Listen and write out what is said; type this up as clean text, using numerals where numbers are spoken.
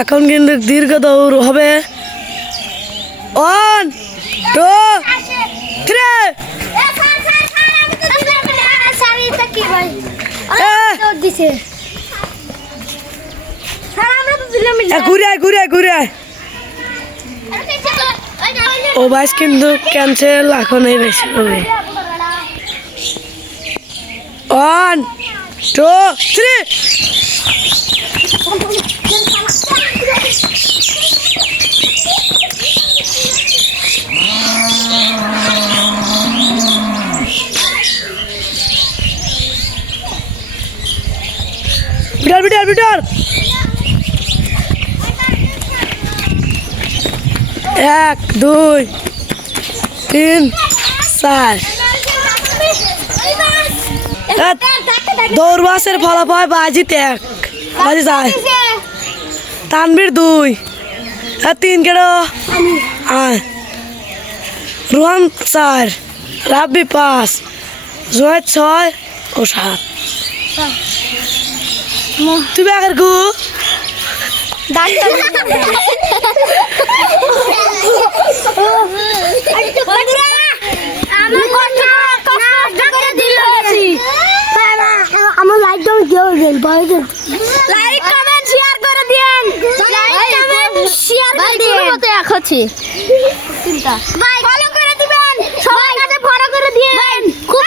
এখন কিন্তু দীর্ঘ দৌড় হবে। 1 2 3 ঘুরে ও বাইস কিন্তু ক্যান্সেল, এখন এই বেশি হবে। 1 2 3 বিটার 1 2 3 4 দৌড় বাসের ফলাফল বাজিত 1 বাজি যায়। তানবীর 2 3 কেডো রোহান 4 রাব্বি 5 জয় 6 ও 7। তুমি আগের গু আমার লাইক দাও লাইক কমেন্ট শেয়ার করে দেন, লাইক কমেন্ট শেয়ার করে দেন। মতে আছি তিনটা ভাই ফলো করে দিবেন, সবাই কাছে ফলো করে দিবেন। খুব